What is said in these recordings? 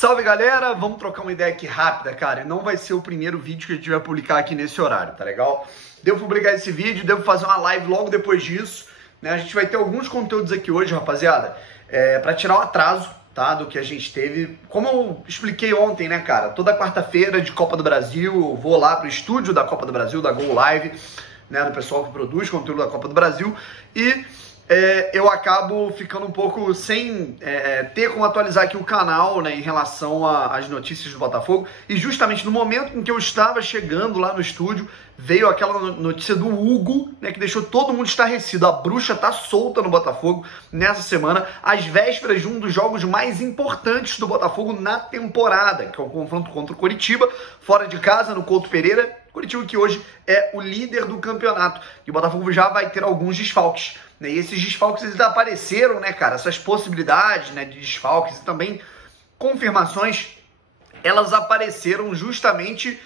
Salve galera, vamos trocar uma ideia aqui rápida, cara. Não vai ser o primeiro vídeo que a gente vai publicar aqui nesse horário, tá legal? Devo publicar esse vídeo, devo fazer uma live logo depois disso, né? A gente vai ter alguns conteúdos aqui hoje, rapaziada, pra tirar o atraso, tá? Do que a gente teve. Como eu expliquei ontem, né, cara? Toda quarta-feira de Copa do Brasil, eu vou lá pro estúdio da Copa do Brasil, da Go Live, né? Do pessoal que produz conteúdo da Copa do Brasil. E eu acabo ficando um pouco sem ter como atualizar aqui o canal, né, em relação às notícias do Botafogo. E justamente no momento em que eu estava chegando lá no estúdio, veio aquela notícia do Hugo, né, que deixou todo mundo estarrecido. A bruxa tá solta no Botafogo nessa semana, às vésperas de um dos jogos mais importantes do Botafogo na temporada, que é o confronto contra o Coritiba, fora de casa, no Couto Pereira. Coritiba que hoje é o líder do campeonato. E o Botafogo já vai ter alguns desfalques, né? E esses desfalques, eles apareceram, né, cara? Essas possibilidades, né, de desfalques e também confirmações, elas apareceram justamente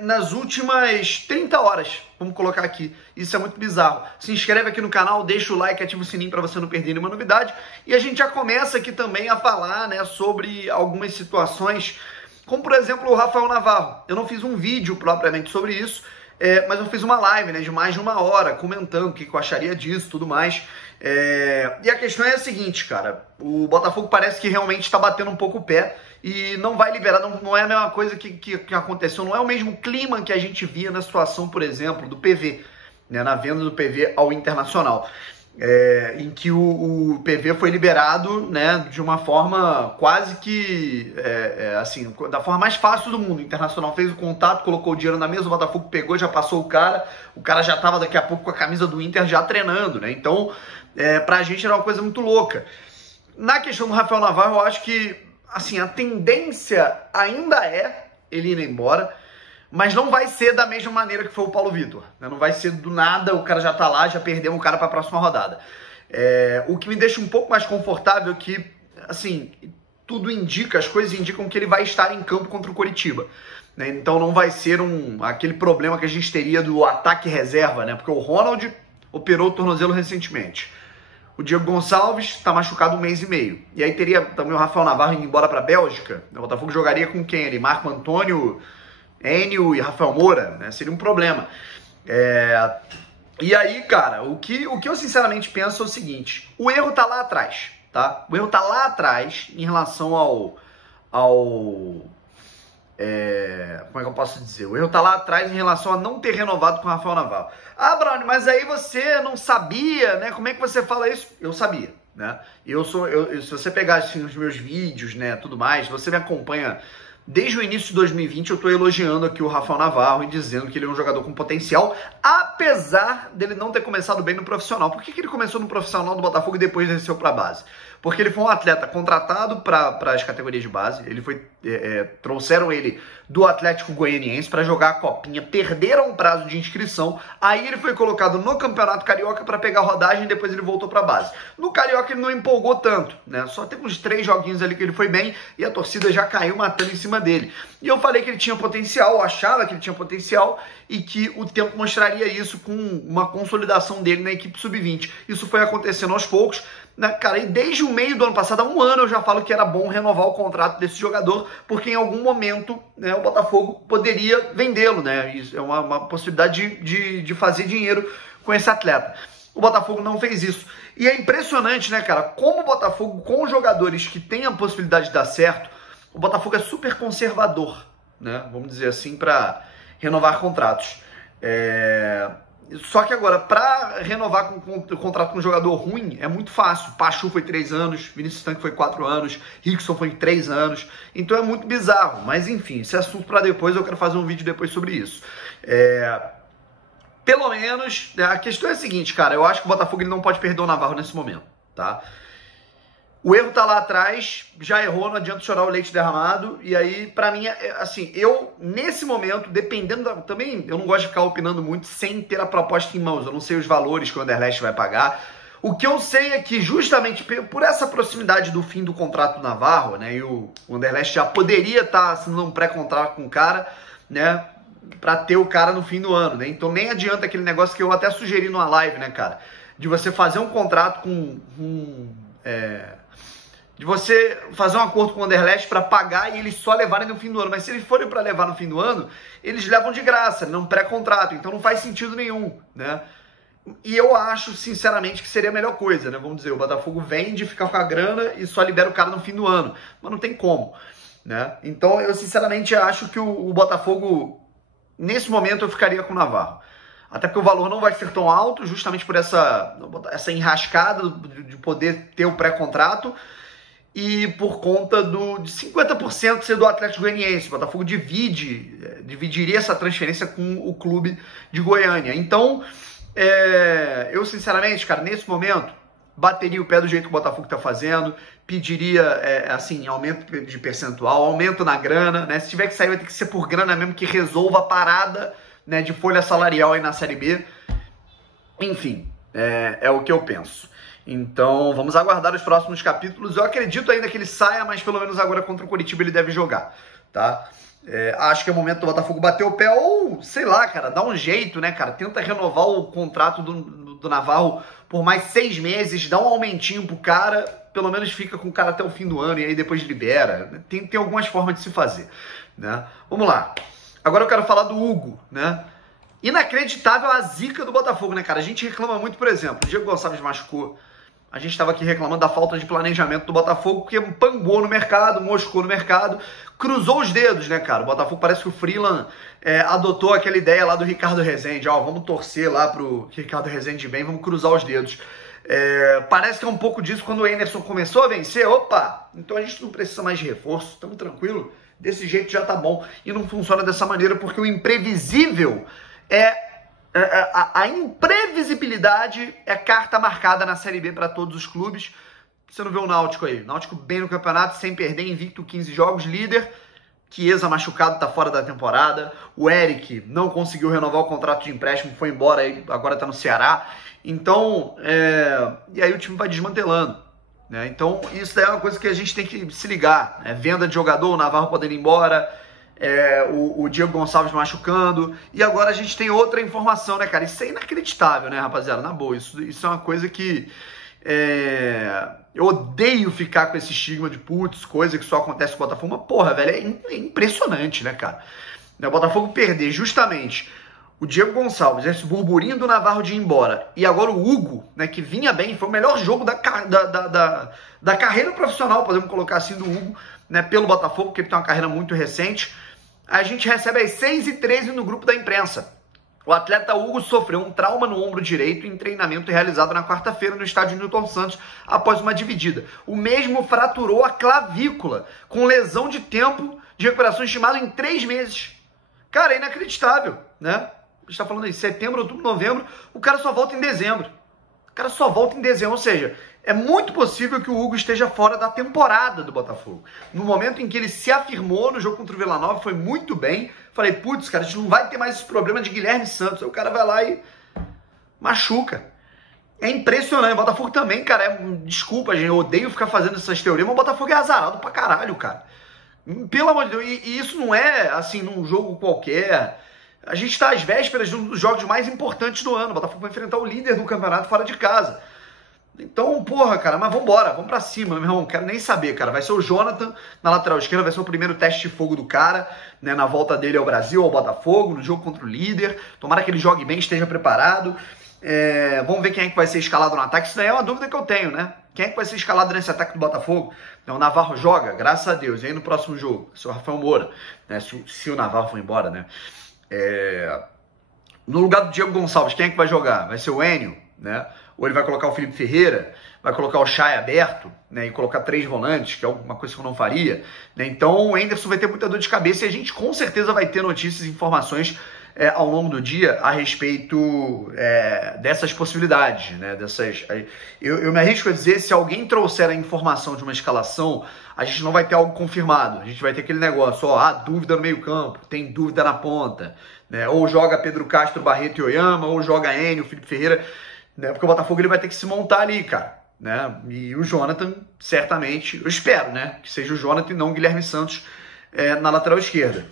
nas últimas 30 horas. Vamos colocar aqui. Isso é muito bizarro. Se inscreve aqui no canal, deixa o like, ativa o sininho para você não perder nenhuma novidade. E a gente já começa aqui também a falar, né, sobre algumas situações, como por exemplo o Rafael Navarro. Eu não fiz um vídeo propriamente sobre isso, mas eu fiz uma live, né, de mais de 1 hora, comentando o que eu acharia disso, tudo mais. E a questão é a seguinte, cara, o Botafogo parece que realmente está batendo um pouco o pé e não vai liberar, não é a mesma coisa que aconteceu, não é o mesmo clima que a gente via na situação, por exemplo, do PV, né, na venda do PV ao Internacional. Em que o PV foi liberado, né, de uma forma quase que, assim, da forma mais fácil do mundo. O Internacional fez o contato, colocou o dinheiro na mesa, o Botafogo pegou, já passou o cara já estava daqui a pouco com a camisa do Inter já treinando, né? Então, pra gente era uma coisa muito louca. Na questão do Rafael Navarro, eu acho que, assim, a tendência ainda é ele ir embora, mas não vai ser da mesma maneira que foi o Paulo Vitor, né? Não vai ser do nada, o cara já tá lá, já perdeu o cara para a próxima rodada. O que me deixa um pouco mais confortável é que, assim, tudo indica, as coisas indicam que ele vai estar em campo contra o Coritiba, né? Então não vai ser aquele problema que a gente teria do ataque reserva, né? Porque o Ronald operou o tornozelo recentemente. O Diego Gonçalves está machucado 1 mês e meio. E aí teria também o Rafael Navarro indo embora para a Bélgica. O Botafogo jogaria com quem ali? Marco Antônio, Enio e Rafael Moura, né? Seria um problema. E aí, cara, o que eu sinceramente penso é o seguinte: o erro tá lá atrás, tá? O erro tá lá atrás em relação ao como é que eu posso dizer? O erro tá lá atrás em relação a não ter renovado com o Rafael Navarro. Ah, Brownie, mas aí você não sabia, né? Como é que você fala isso? Eu sabia, né? Se você pegar assim, os meus vídeos, né, tudo mais, você me acompanha desde o início de 2020, eu tô elogiando aqui o Rafael Navarro e dizendo que ele é um jogador com potencial, apesar dele não ter começado bem no profissional. Por que ele começou no profissional do Botafogo e depois desceu pra base? Porque ele foi um atleta contratado para as categorias de base. Ele foi trouxeram ele do Atlético Goianiense para jogar a copinha, perderam o prazo de inscrição, aí ele foi colocado no Campeonato Carioca para pegar rodagem e depois ele voltou para a base. No Carioca ele não empolgou tanto, né? Só teve uns 3 joguinhos ali que ele foi bem e a torcida já caiu matando em cima dele. E eu falei que ele tinha potencial, eu achava que ele tinha potencial e que o tempo mostraria isso com uma consolidação dele na equipe sub-20. Isso foi acontecendo aos poucos, né, cara? E desde o meio do ano passado, há 1 ano, eu já falo que era bom renovar o contrato desse jogador, porque em algum momento, né, o Botafogo poderia vendê-lo, né? Isso é uma possibilidade de fazer dinheiro com esse atleta. O Botafogo não fez isso. E é impressionante, né, cara? Como o Botafogo, com jogadores que têm a possibilidade de dar certo, o Botafogo é super conservador, né? Vamos dizer assim, para renovar contratos. Só que agora, para renovar o contrato com um jogador ruim, é muito fácil. Pachu foi 3 anos, Vinícius Tanque foi 4 anos, Rickson foi 3 anos. Então é muito bizarro. Mas enfim, esse assunto para depois, eu quero fazer um vídeo depois sobre isso. Pelo menos, a questão é a seguinte, cara. Eu acho que o Botafogo ele não pode perder o Navarro nesse momento, tá? O erro tá lá atrás, já errou, não adianta chorar o leite derramado. E aí, pra mim, assim, eu, nesse momento, dependendo também, eu não gosto de ficar opinando muito sem ter a proposta em mãos. Eu não sei os valores que o Anderlecht vai pagar. O que eu sei é que, justamente por essa proximidade do fim do contrato do Navarro, né, e o Anderlecht já poderia estar assinando um pré-contrato com o cara, né, pra ter o cara no fim do ano, né? Então nem adianta aquele negócio que eu até sugeri numa live, né, cara, de você fazer um contrato com de você fazer um acordo com o Anderlecht para pagar e eles só levarem no fim do ano. Mas se eles forem para levar no fim do ano, eles levam de graça, não pré-contrato. Então não faz sentido nenhum, né? E eu acho, sinceramente, que seria a melhor coisa, né? Vamos dizer, o Botafogo vende, fica com a grana e só libera o cara no fim do ano. Mas não tem como, né? Então eu, sinceramente, acho que o Botafogo, nesse momento, eu ficaria com o Navarro. Até porque o valor não vai ser tão alto, justamente por essa enrascada de poder ter o pré-contrato e por conta de 50% ser do Atlético Goianiense. O Botafogo dividiria essa transferência com o clube de Goiânia. Então, eu sinceramente, cara, nesse momento, bateria o pé do jeito que o Botafogo tá fazendo, pediria, assim, aumento de percentual, aumento na grana, né? Se tiver que sair, vai ter que ser por grana mesmo, que resolva a parada, né, de folha salarial aí na Série B. Enfim, é o que eu penso. Então, vamos aguardar os próximos capítulos. Eu acredito ainda que ele saia, mas pelo menos agora contra o Coritiba ele deve jogar, tá? Acho que é o momento do Botafogo bater o pé ou, sei lá, cara, dá um jeito, né, cara? Tenta renovar o contrato do Navarro por mais 6 meses, dá um aumentinho pro cara, pelo menos fica com o cara até o fim do ano e aí depois libera. Tem algumas formas de se fazer, né? Vamos lá. Agora eu quero falar do Hugo, né? Inacreditável a zica do Botafogo, né, cara? A gente reclama muito, por exemplo, o Diego Gonçalves machucou. A gente estava aqui reclamando da falta de planejamento do Botafogo, porque pangou no mercado, moscou no mercado, cruzou os dedos, né, cara? O Botafogo parece que o Freeland adotou aquela ideia lá do Ricardo Rezende. Ó, vamos torcer lá pro Ricardo Rezende bem, vamos cruzar os dedos. Parece que é um pouco disso quando o Anderson começou a vencer. Opa, então a gente não precisa mais de reforço, estamos tranquilo. Desse jeito já tá bom. E não funciona dessa maneira porque o imprevisível a imprevisibilidade é carta marcada na Série B para todos os clubes. Você não vê o Náutico aí. O Náutico bem no campeonato, sem perder, invicto 15 jogos, líder. Chiesa machucado, tá fora da temporada. O Eric não conseguiu renovar o contrato de empréstimo, foi embora, agora tá no Ceará. Então, e aí o time vai desmantelando, né? Então, isso daí é uma coisa que a gente tem que se ligar, né? Venda de jogador, o Navarro podendo ir embora, o Diego Gonçalves machucando, e agora a gente tem outra informação, né, cara? Isso é inacreditável, né, rapaziada? Na boa, isso é uma coisa que eu odeio ficar com esse estigma de putz, coisa que só acontece com o Botafogo, mas porra, velho, é impressionante, né, cara? O Botafogo perder justamente o Diego Gonçalves, esse burburinho do Navarro de ir embora, e agora o Hugo, né, que vinha bem, foi o melhor jogo da carreira profissional, podemos colocar assim, do Hugo, né, pelo Botafogo, porque ele tem uma carreira muito recente. A gente recebe às 6h13 no grupo da imprensa. O atleta Hugo sofreu um trauma no ombro direito em treinamento realizado na quarta-feira no estádio Newton Santos após uma dividida. O mesmo fraturou a clavícula, com lesão de tempo de recuperação estimado em 3 meses. Cara, é inacreditável, né? A gente tá falando em setembro, outubro, novembro, o cara só volta em dezembro. Ou seja, é muito possível que o Hugo esteja fora da temporada do Botafogo. No momento em que ele se afirmou no jogo contra o Vila Nova, foi muito bem. Falei, putz, cara, a gente não vai ter mais esse problema de Guilherme Santos. Aí o cara vai lá e machuca. É impressionante. O Botafogo também, cara, desculpa, gente, eu odeio ficar fazendo essas teorias, mas o Botafogo é azarado pra caralho, cara. Pelo amor de Deus, e isso não é, assim, num jogo qualquer. A gente tá às vésperas de um dos jogos mais importantes do ano. O Botafogo vai enfrentar o líder do campeonato fora de casa. Então, porra, cara, mas vambora, vamos pra cima, meu irmão, não quero nem saber, cara. Vai ser o Jonathan na lateral esquerda, vai ser o primeiro teste de fogo do cara, né, na volta dele ao Brasil, ao Botafogo, no jogo contra o líder. Tomara que ele jogue bem, esteja preparado. Vamos ver quem é que vai ser escalado no ataque. Isso daí é uma dúvida que eu tenho, né? Quem é que vai ser escalado nesse ataque do Botafogo? O Navarro joga, graças a Deus. E aí no próximo jogo, vai ser o Rafael Moura, né? Se o Navarro for embora, né? No lugar do Diego Gonçalves, quem é que vai jogar? Vai ser o Enio, né? Ou ele vai colocar o Felipe Ferreira, vai colocar o Chay aberto, né, e colocar 3 volantes, que é uma coisa que eu não faria, né? Então o Anderson vai ter muita dor de cabeça e a gente com certeza vai ter notícias e informações ao longo do dia a respeito dessas possibilidades, né? Eu me arrisco a dizer, se alguém trouxer a informação de uma escalação, a gente não vai ter algo confirmado, a gente vai ter aquele negócio, dúvida no meio campo, tem dúvida na ponta, né? Ou joga Pedro Castro, Barreto e Oyama, ou joga Enio, Felipe Ferreira, né? Porque o Botafogo ele vai ter que se montar ali, cara, né? E o Jonathan, certamente, eu espero, né, que seja o Jonathan e não o Guilherme Santos na lateral esquerda.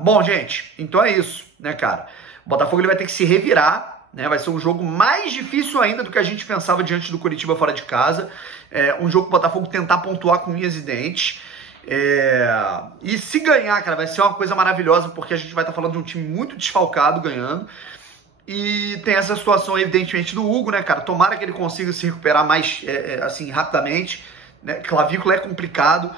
Bom, gente, então é isso, né, cara? O Botafogo ele vai ter que se revirar, né? Vai ser um jogo mais difícil ainda do que a gente pensava diante do Coritiba fora de casa. Um jogo que o Botafogo tentar pontuar com unhas e dentes. E se ganhar, cara, vai ser uma coisa maravilhosa, porque a gente vai estar falando de um time muito desfalcado ganhando. E tem essa situação, evidentemente, do Hugo, né, cara? Tomara que ele consiga se recuperar mais, assim, rapidamente, né? Clavícula é complicado.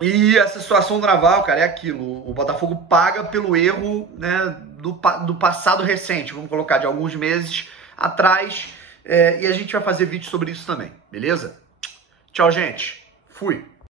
E essa situação do Naval, cara, é aquilo. O Botafogo paga pelo erro, né, do passado recente, vamos colocar, de alguns meses atrás. E a gente vai fazer vídeo sobre isso também, beleza? Tchau, gente. Fui.